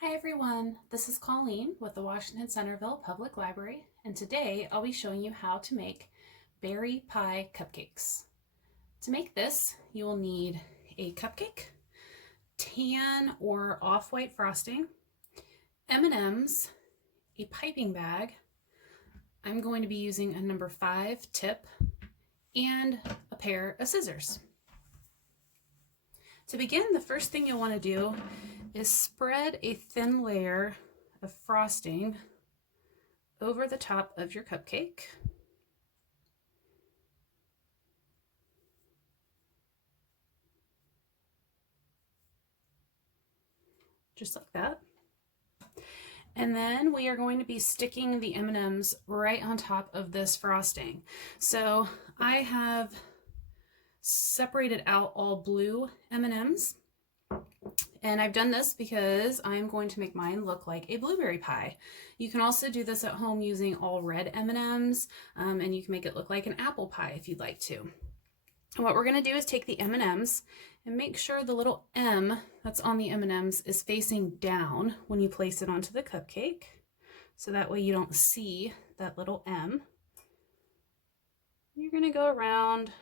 Hi everyone, this is Colleen with the Washington Centerville Public Library, and today I'll be showing you how to make berry pie cupcakes. To make this, you will need a cupcake, tan or off-white frosting, M&Ms, a piping bag. I'm going to be using a number 5 tip and a pair of scissors. To begin, the first thing you'll want to do is spread a thin layer of frosting over the top of your cupcake. Just like that. And then we are going to be sticking the M&Ms right on top of this frosting. So I have separated out all blue M&Ms. And I've done this because I'm going to make mine look like a blueberry pie. You can also do this at home using all red M&Ms, and you can make it look like an apple pie if you'd like to. And what we're going to do is take the M&Ms and make sure the little M that's on the M&Ms is facing down when you place it onto the cupcake. So that way you don't see that little M. You're going to go around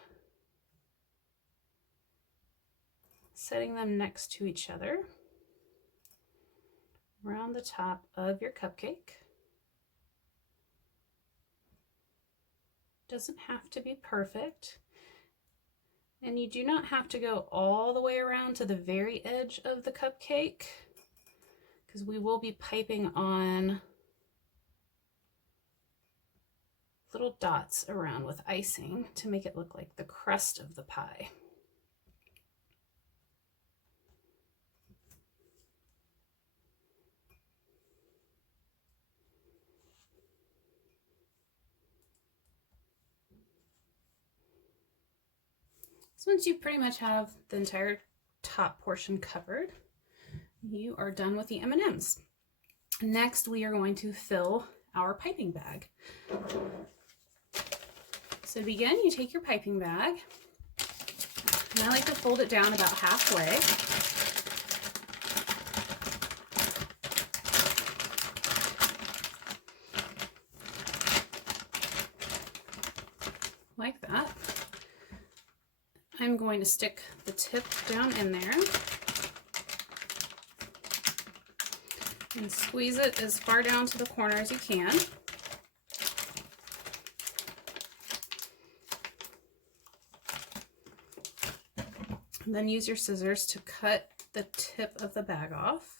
setting them next to each other around the top of your cupcake. Doesn't have to be perfect. And you do not have to go all the way around to the very edge of the cupcake, because we will be piping on little dots around with icing to make it look like the crust of the pie. So once you pretty much have the entire top portion covered, you are done with the M&Ms. Next, we are going to fill our piping bag. So to begin, you take your piping bag, and I like to fold it down about halfway. Like that. I'm going to stick the tip down in there and squeeze it as far down to the corner as you can. And then use your scissors to cut the tip of the bag off.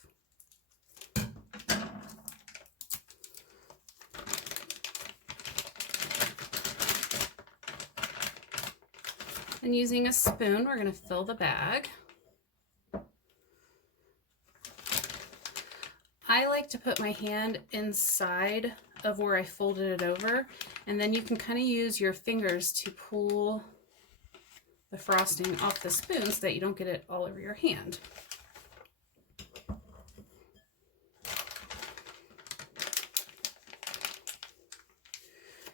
And using a spoon, we're going to fill the bag. I like to put my hand inside of where I folded it over, and then you can kind of use your fingers to pull the frosting off the spoon so that you don't get it all over your hand.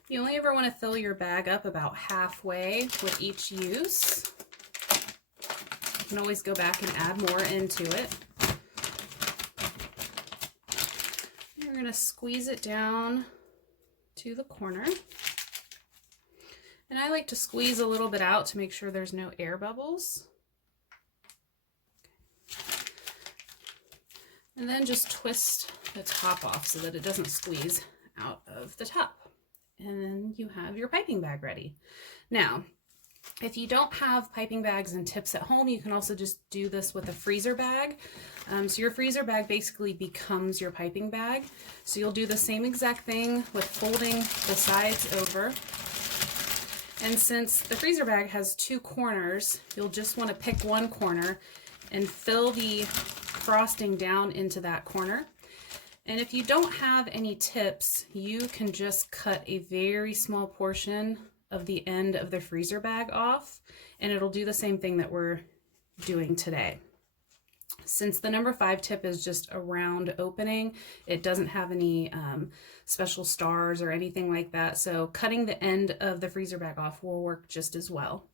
You only ever want to fill your bag up about halfway with each use. You can always go back and add more into it. You're going to squeeze it down to the corner. And I like to squeeze a little bit out to make sure there's no air bubbles. And then just twist the top off so that it doesn't squeeze out of the top. And then you have your piping bag ready. Now, if you don't have piping bags and tips at home, you can also just do this with a freezer bag. So your freezer bag basically becomes your piping bag. So you'll do the same exact thing with folding the sides over. And since the freezer bag has 2 corners, you'll just want to pick one corner and fill the frosting down into that corner. And if you don't have any tips, you can just cut a very small portion of the end of the freezer bag off, and it'll do the same thing that we're doing today. Since the number 5 tip is just a round opening, it doesn't have any special stars or anything like that, so cutting the end of the freezer bag off will work just as well.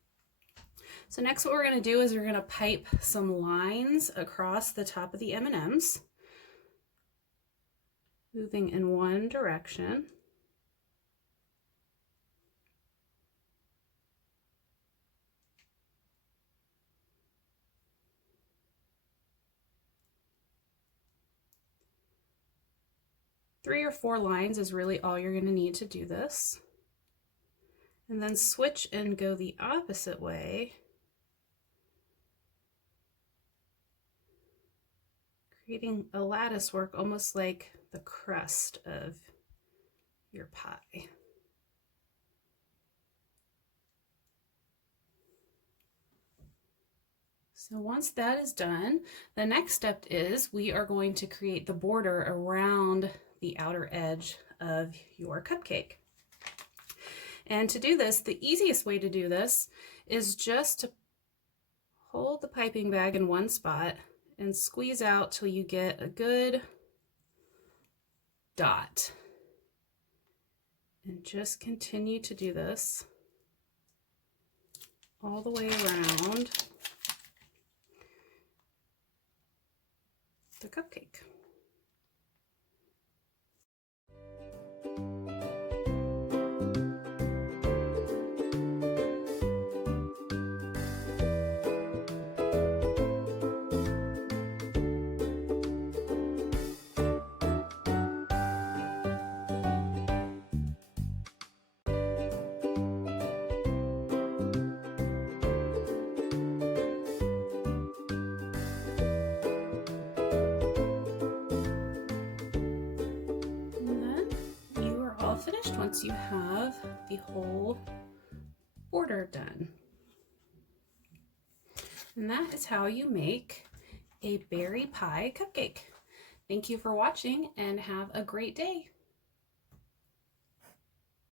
So next what we're going to do is we're going to pipe some lines across the top of the M&Ms. moving in one direction. Three or four lines is really all you're going to need to do this. And then switch and go the opposite way, creating a lattice work almost like the crust of your pie. So once that is done, the next step is we are going to create the border around the outer edge of your cupcake. And to do this, the easiest way to do this is just to hold the piping bag in one spot and squeeze out till you get a good dot. And just continue to do this all the way around the cupcake. Finished once you have the whole border done. And that is how you make a berry pie cupcake. Thank you for watching and have a great day.